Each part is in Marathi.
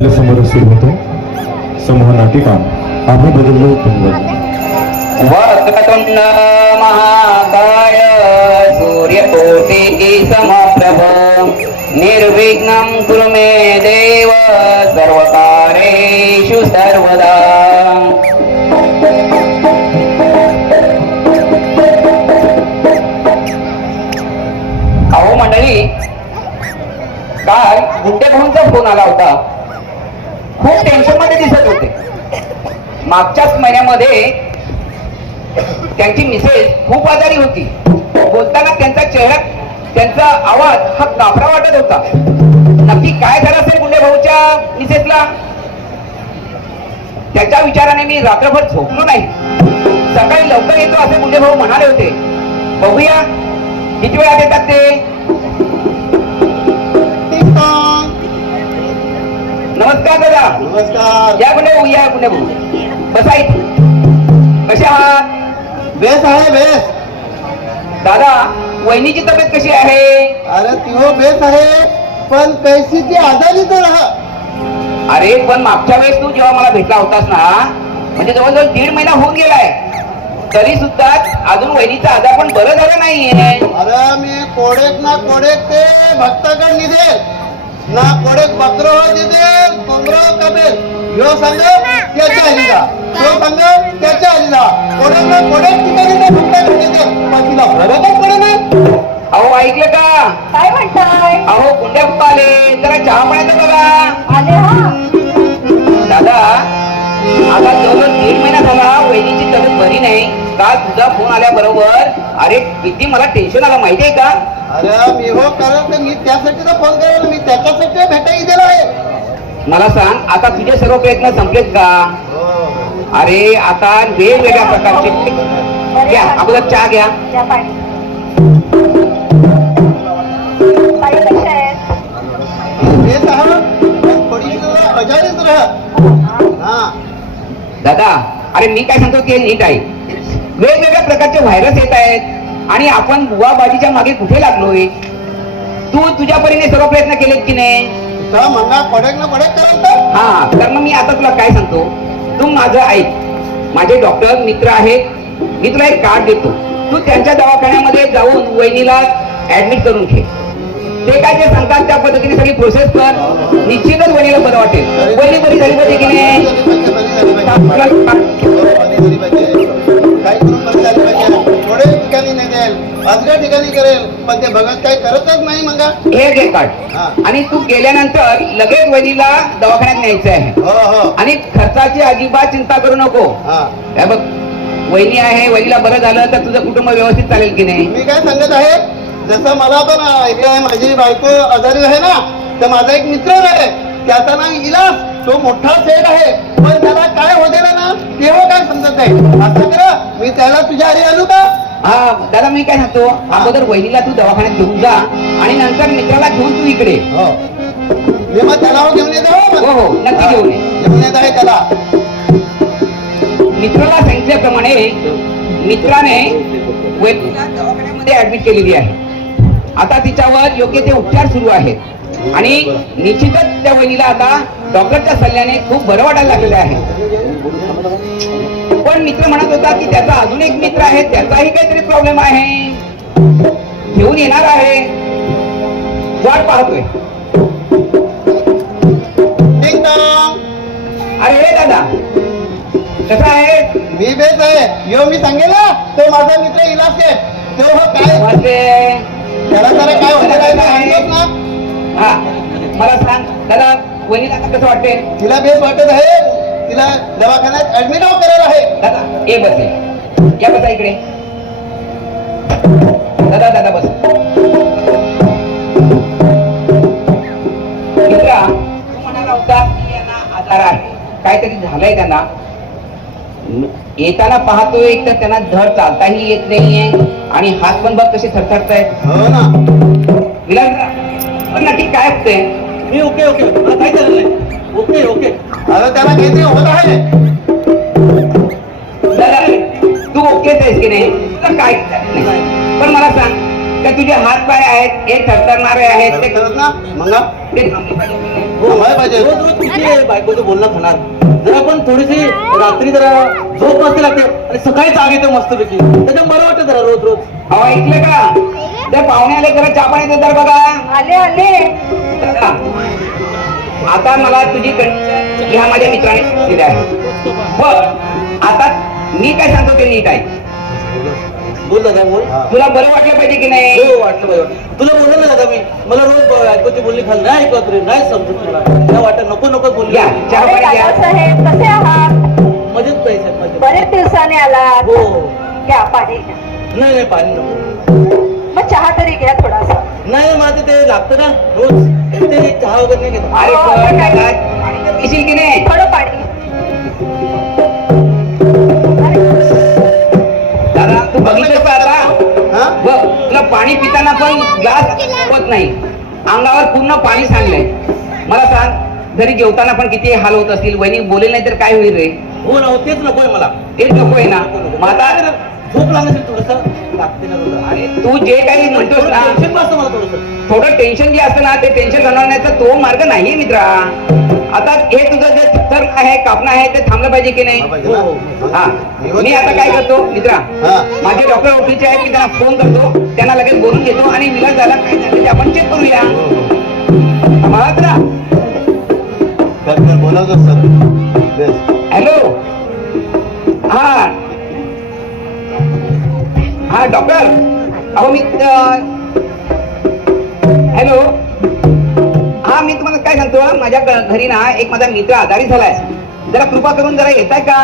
समोर सुरू होतो. समूह नाटिका आम्ही बदललो तुंगल महाकाय सूर्यकोटी समप्रभ. निर्विघ्नं कुरु मे देव सर्वकारेषु सर्वदा. अहो मंडळी काल गुड्डे भाऊंचा फोन आला होता? खूप टेन्शनमध्ये दिसत होते. मागच्याच महिन्यामध्ये त्यांची मिसेस खूप आजारी होती. बोलताना त्यांचा चेहरा त्यांचा आवाज हा काफरा वाटत होता. नक्की काय झालं असेल गुंडे भाऊच्या मिसेसला? त्याच्या विचाराने मी रात्रभर झोपलो नाही. सकाळी लवकर येतो असे गुंडे भाऊ म्हणाले होते. बघूया किती वेळा येतात ते. नमस्कार दादा. नमस्कार. या भाऊ या गुंडे भाऊ बसा इथे. कसे आहात? बेस आहे बेस. दादा वहिनीची तब्येत कशी आहे? अरे तिहो बेस आहे पण कैसी ती आजारी तर राहा. अरे पण मागच्या वेळेस तू जेव्हा मला भेटला होतास ना म्हणजे जवळजवळ दीड महिना होऊन गेलाय. तरी सुद्धा अजून वहिनीचा आजार पण बरं झालं नाहीये. अरे मी कोडेक ना कोडेक ते भक्ताकडे निघे ना कोडेक बकरो दिदे कोंबरो कबेल ह्यो सांग त्याच्या आलीला तो सांग त्याच्या आलीला कोडेक ना ठिकाणी ते भक्ताकडे निघे पण तिला फरकच पडे नाही अहो ऐकलं का? काय म्हणताय? अहो गुंड्या आले? जरा चहा पाण्याचं बघा. आले हा. दादा आता जवळजवळ दीड महिना झाला वहिनीची तब्येत बरी नाही. काल तुझा फोन आल्याबरोबर. अरे किती मला टेन्शन आलं माहितीये का? अरे मी हो कारण तर मी त्यासाठी तर फोन करेल मी त्याच्यासाठी भेटाही दिला आहे. मला सांग आता तुझे सर्व प्रयत्न संपलेत का? अरे आता वेगवेगळ्या प्रकारचे घ्या अगोदर चहा घ्या. हा दादा अरे मी काय सांगतो ते नीट आहे. वेगवेगळ्या प्रकारचे व्हायरस येत आहेत. आणि आपण बुवा बाजीच्या मागे कुठे लागलोय? तू तुझ्या परीने सर्व प्रयत्न केलेत की नाही? पडेक ना पडेक हा तर मग मी आता तुला काय सांगतो? तू माझं ऐक. माझे डॉक्टर मित्र आहेत. मी तुला एक कार्ड देतो. तू त्यांच्या दवाखान्यामध्ये जाऊन वहिनीला ऍडमिट करून घे. ते काय जे सांगतात त्या पद्धतीने सगळी प्रोसेस कर. निश्चितच वहिनीला बरं वाटेल. वहिनी बरी झाली पाहिजे की नाही? ठिकाणी नाही ठिकाणी करेल पण ते भगत काही करतच नाही मंगा. हे घे हा. कार्ड आणि तू गेल्यानंतर लगेच वहिनीला दवाखान्यात न्यायचं आहे हो हो. आणि खर्चाची अजिबात चिंता करू नको. बघ वहिनी आहे वहिनीला बरं झालं तर तुझं कुटुंब व्यवस्थित चालेल की नाही? मी काय सांगत आहे जसं मला पण ऐकलं आहे माझी बायको आजारी आहे ना तर माझा एक मित्र आहे त्याचा नाव इलास. तो मोठा सेठ आहे. पण त्याला काय होते ना तेव्हा काय समजत नाही. असं करा मी त्याला तुझ्या घरी आणू का? हा दादा मी काय सांगतो? अगोदर वहिनीला तू दवाखान्यात घेऊन जा आणि नंतर मित्राला घेऊन तू इकडे. हो. मी मग त्याला घेऊन येतो. हो हो, हो, नक्की घेऊन ये. घेऊन येत आहे त्याला. मित्राला सांगितल्याप्रमाणे मित्राने वहिनीला दवाखान्यामध्ये ऍडमिट केलेली आहे. आता तिच्यावर योग्य ते उपचार सुरू आहेत. आणि निश्चितच त्या वहिनीला आता डॉक्टरच्या सल्ल्याने खूप बरं वाटायला लागलेलं आहे. पण मित्र म्हणत होता की त्याचा अजून एक मित्र आहे त्याचाही काहीतरी प्रॉब्लेम आहे. घेऊन येणार आहे. वाट पाहतोय. अरे हे दादा कसा आहे? मी बेस आहे. यो मी सांगेल तो माझा मित्र इलास आहे. तो हो काय? त्याला जरा काय हा मला सांग. दादा वहिनीला कसं वाटते तिला बेस वाटत आहे. तिला दवाखान्यात ऍडमिट करायला आहे. दादा ये बस ये. बसा इकडे. दादा दादा बस. मित्रा तू म्हणाला होता की यांना आजार आहे. काहीतरी झालंय त्यांना. येताना पाहतोय एक तर त्यांना धड चालताही येत नाहीये. आणि हात पण बघ कसे थरथरतायत. हो ना. विलास नक्की काय असते मी ओके ओके मला काही झालं नाही. ओके ओके अरे त्याला काहीतरी होत आहे. दादा तू ओकेच आहेस की नाही? तुला काय नाही पण मला सांग का तुझे हात पाय आहेत हे थरथरणारे आहेत ते खरंच ना? मंगा? ते थांबले पाहिजे. की नाही? थांबायला पाहिजे. रोज रोज बायकोचं बोलणं खाणार जरा पण थोडीशी रात्री जरा झोप मस्त लागते. आणि सकाळी जाग येते मस्तपैकी. त्याच्यात बरं वाटतं जरा रोज रोज. अहो ऐकलं का? त्या पाहुणे आले जरा चहा पाणी देतात बघा. आले आले. आता मला तुझी कंडिशन ह्या माझ्या मित्राने दिली आहे. बघ आता मी काय सांगतो ते नीट आहे. बोल दादा बोल. तुला बरं वाटलं पाहिजे की नाही? हो वाटलं पाहिजे. वाटलं. तुला बोललो ना दादा मी. मला रोज बायकोची बोलणी खाल. नाही ऐकत रे नाही समजत तुला. काय वाटत नको नको बोलली चहा पाणी घ्या. कसे आहात? मजेत पैसे बरेच दिवसाने आलात. हो. घ्या पाणी. नाही नाही पाणी नको. मग चहा तरी घ्या थोडासा. नाही माझं ते लागतं ना रोज. ते चहा वगैरे नाही घेत. अरे पण काय? पिशील की नाही? थोडं पाणी दादा तू बघितलं का आता? हा? बघ तुला पाणी पिताना पण ग्लास होत नाही. अंगावर पूर्ण पाणी सांडलंय. मला सांग घरी जेवताना पण किती हाल होत असतील? वहिनी बोलेल नाही तर काय होईल रे? हो ना हो, तेच नकोय मला. तेच नकोय ना. आता झोप लागत असेल थोडस. लागते ना थोडं. तू जे काही म्हणतोस ना मला थोडं टेन्शन जे असतं ना ते टेन्शन घालवण्याचा तो मार्ग नाहीये मित्रा. आता हे तुझं जे थर आहे कापणं आहे ते थांबलं पाहिजे की नाही? पाहिजे ना? हा मी आता काय करतो मित्रा? हा. माझे डॉक्टर ओळखीचे आहेत मी त्यांना फोन करतो त्यांना लगेच बोलून घेतो आणि विलास झाला काय झालं ते आपण चेक करूया. मला सर बेस हॅलो हा. हा डॉक्टर अहो मी हॅलो. हा मी तुम्हाला काय सांगतो माझ्या घरी ना एक माझा मित्र आजारी झालाय. जरा कृपा करून जरा येत आहे का?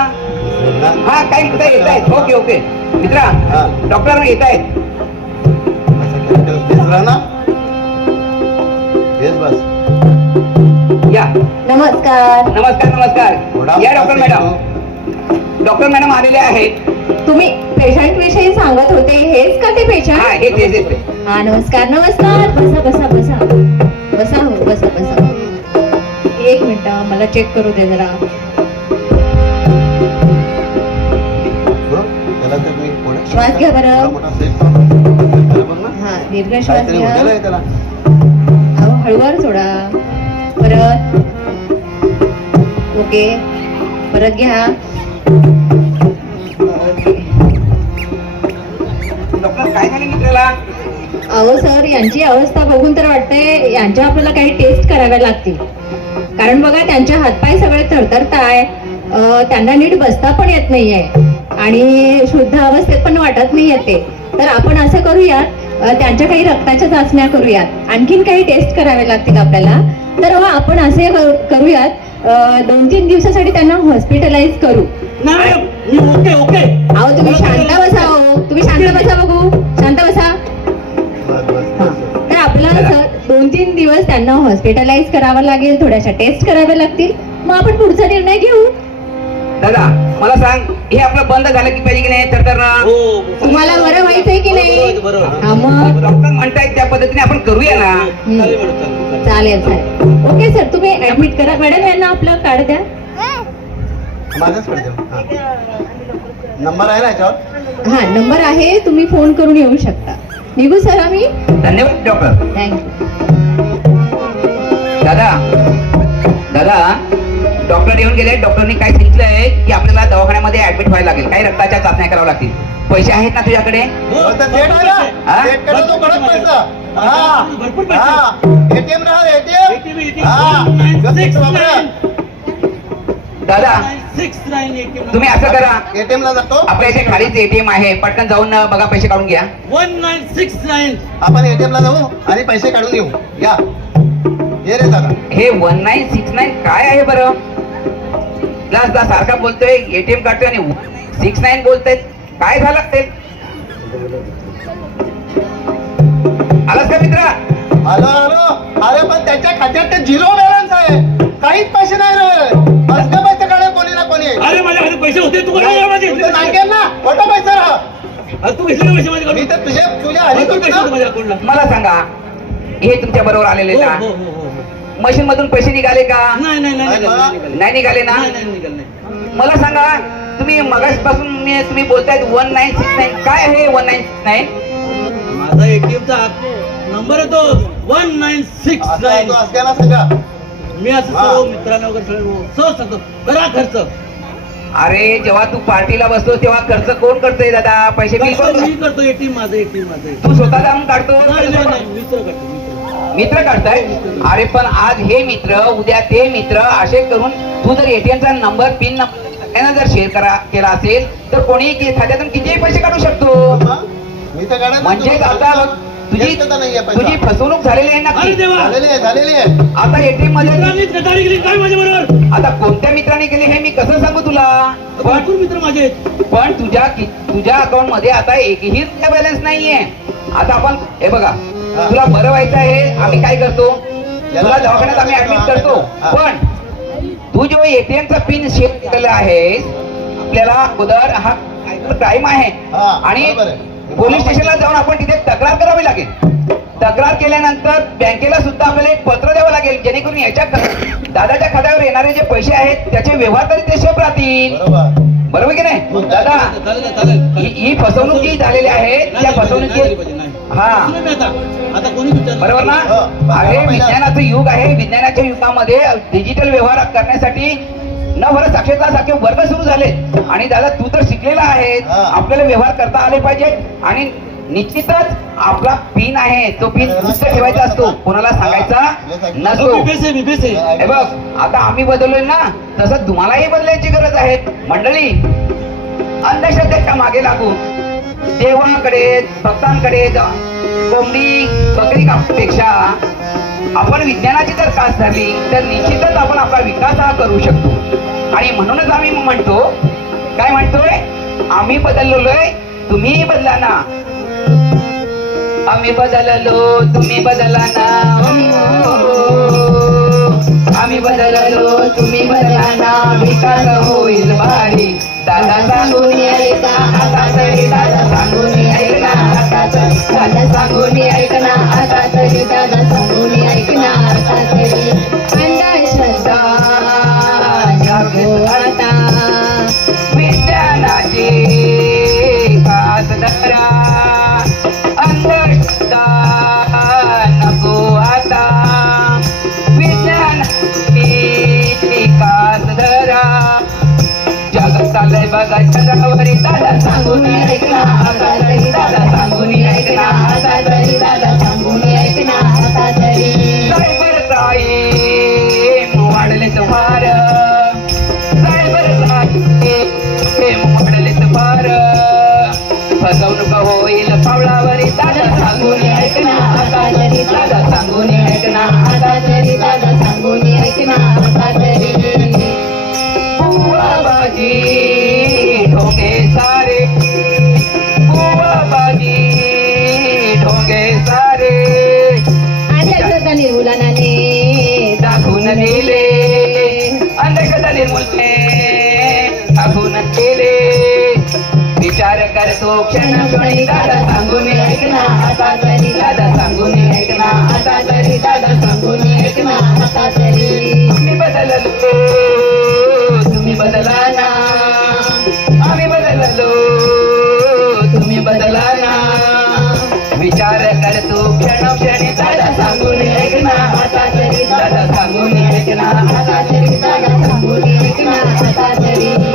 हा काय मित्र येत आहेत ओके ओके. मित्रा हा. डॉक्टर येत आहेत या. नमस्कार. नमस्कार नमस्कार. या डॉक्टर मॅडम. डॉक्टर मॅडम आलेले आहेत. तुम्ही पेशंट विषयी सांगत होते हेच का ते पेशंट? हे. हा नमस्कार नमस्कार. बसा बसा बसा. बसा हो बसा बसा. एक मिनिट मला चेक करू दे जरा. श्वास घ्या बरं. हा दीर्घ श्वास घ्या. अहो हळूवार सोडा. परत. ओके. परत घ्या. अहो सर यांची अवस्था बघून तर वाटतंय यांच्या आपल्याला काही टेस्ट कराव्या लागतील. कारण बघा त्यांचे हातपाय सगळे थरथरताय. त्यांना नीट बसता पण येत नाहीये. आणि शुद्ध अवस्थेत पण वाटत नाही येते. तर आपण असं करूयात त्यांच्या काही रक्ताच्या चाचण्या करूयात. आणखीन काही टेस्ट करावे लागतील आपल्याला. तर अहो, आपण असे करू- करूयात दोन तीन दिवसासाठी त्यांना हॉस्पिटलाइज करू. नाही ओके ओके. अहो तुम्ही शांत बसा हो तुम्ही शांत बसा बघू. शांत बसा. हा. तर आपल्याला सर दोन तीन दिवस त्यांना हॉस्पिटलाइज करावं लागेल थोड्याशा टेस्ट कराव्या लागतील. मग आपण पुढचा निर्णय घेऊ. दादा मला सांग हे आपलं बंद झालं की पाहिजे की नाही? तर तर हो. तुम्हाला बरं व्हायचंय की नाही? हा डॉक्टर म्हणतायत त्या पद्धतीने आपण करूया ना. चालेल मॅडम चालेल, चालेल. ओके सर तुम्ही ऍडमिट करा. मॅडम यांना आपलं कार्ड द्या. माझ्याच कडे द्या. हा. नंबर आहे ना याच्यावर? हा नंबर आहे तुम्ही फोन करून येऊ शकता. निघू सर आम्ही? धन्यवाद डॉक्टर. थँक्यू दादा दादा डॉक्टर येऊन गेले. डॉक्टरनी काय सांगितलंय? की आपल्याला दवाखान्यामध्ये ऍडमिट व्हायला लागेल. काही रक्ताच्या चाचण्या कराव्या लागतील. पैसे आहेत ना तुझ्याकडे? हो, भरपूर पैसे. एटीएम राहा एटीएम. हा. वापरा. दादा. तुम्ही असं करा. एटीएम ला जातो. आपल्या इथे खालीच एटीएम आहे. पटकन जाऊन बघा पैसे काढून घ्या. One nine six nine. आपण एटीएम ला जाऊ आणि पैसे काढून येऊ या. ये रे दादा. हे वन नाईन सिक्स नाईन काय आहे बरं? प्लस दा सारखा बोलतोय. एटीएम काढतोय आणि सिक्स नाईन बोलतोय. काय झालं ते? आलास का मित्रा? हॅलो हॅलो अरे पण त्याच्या खात्यात ते झिरो बॅलन्स आहे. काहीच पैसे नाही रे. पैसे काढे कोणी ना कोणी. अरे माझ्याकडे पैसे होते. तू माझे ना. खोटं पैसे राहा. तू घेतले पैसे माझ्याकडे मी तर तुझ्या तुझ्या. मला सांगा हे तुमच्या बरोबर आलेले ना हो, हो, हो. मशीन मधून पैसे निघाले का? नाही नाही नाही निघाल, ना? नाही, नाही निघाल, नाही. मला सांगा तुम्ही मगासपासून मी तुम्ही बोलतायत वन नाईन सिक्स नाईन. काय आहे वन नाईन सिक्स नाईन? माझा एटीएमचा नंबर आहे तो वन नाईन सिक्स असं आहे नाईन. तो असल्याला सांगा. मी असं. सर्व मित्रांना वगैरे सर्व सहज सांगतो. करा खर्च. अरे जेव्हा तू पार्टीला बसतो तेव्हा खर्च कोण करतोय दादा? पैसे मी खर्च मी करतो? करतो एटीएम माझं एटीएम माझं. ATM. तू स्वतः जाऊन काढतो? नाही नाही नाही मित्र करतो मित्र मित्र काढताय? अरे पण आज हे मित्र उद्या ते मित्र असे करून तू जर ATM चा नंबर पिन नंबर सगळ्यांना जर शेअर करा केला असेल तर कोणी खात्यातून कितीही पैसे काढू शकतो? मी तर म्हणजे. आता बघ, तुझी. तुझी फसवणूक झालेली आहे अरे ना देवा झालेली आहे झालेली आहे. आता एटीएममध्ये गटारी गेली. काय माझ्या बरोबर? आता कोणत्या मित्राने केले हे मी कसं सांगू तुला? भरपूर मित्र माझे पण तुझ्या कि- तुझ्या अकाउंटमध्ये आता एकही बॅलन्स नाहीये. आता आपण हे बघा. तुला बरं व्हायचं आहे आम्ही काय करतो? तुला दवाखान्यात आम्ही ऍडमिट करतो. पण तू जो एटीएम चा पिन शेअर केलेला आहे आपल्याला अगोदर हा टाइम आहे. आणि. पोलीस स्टेशनला जाऊन आपण तिथे तक्रार करावी लागेल तक्रार केल्यानंतर बँकेला सुद्धा आपल्याला एक पत्र द्यावं लागेल जेणेकरून याच्या दादाच्या खात्यावर येणारे जे पैसे आहेत त्याचे व्यवहार तरी ते सेफ राहतील बरोबर की नाही दादा ही चालेल. ही फसवणूक जी झालेली आहे त्या फसवणुकी. हा? बरोबर ना हो, अरे बरोबर. विज्ञानाचं युग आहे विज्ञानाच्या युगामध्ये डिजिटल व्यवहार करण्यासाठी न बरं साक्षरतासारखे वर्ग सुरू झाले. आणि दादा तू तर शिकलेला आहे. आपल्याला व्यवहार करता आले पाहिजे. आणि निश्चितच आपला पिन आहे. तो पिन गुप्त ठेवायचा असतो. कोणाला सांगायचा नसतो. हे बघ आता आम्ही बदललोय ना तसं तुम्हालाही बदलायची गरज आहे. मंडळी अंधश्रद्धेच्या मागे लागून देवाकडे भक्तांकडे कोंबडी बकरी कापण्यापेक्षा आपण विज्ञानाची जर कास धरली तर निश्चितच आपण आपला विकास हा करू शकतो. आणि म्हणूनच आम्ही म्हणतो काय म्हणतोय? आम्ही बदललोय तुम्हीही बदला ना. आम्ही बदललो तुम्ही बदला ना. आम्ही बदललो तुम्ही बदला ना. विकास होईल भारी. दादा सांगून ऐका आता तरी दादा सांगून ऐकना आता तरी दादा सांगून ऐकना आता तरी दादा सांगून करतो क्षण क्षणी दादा सांगून ऐक ना आता तरी दादा सांगून ऐक ना आता तरी दादा सांगून ऐक ना आता तरी. आम्ही बदललो तुम्ही बदला ना. आम्ही बदललो तुम्ही बदला ना. विचार करतो क्षण क्षणी दादा सांगून ऐक ना आता तरी दादा सांगून ऐक ना आता तरी दादा सांगून ऐक ना आता तरी.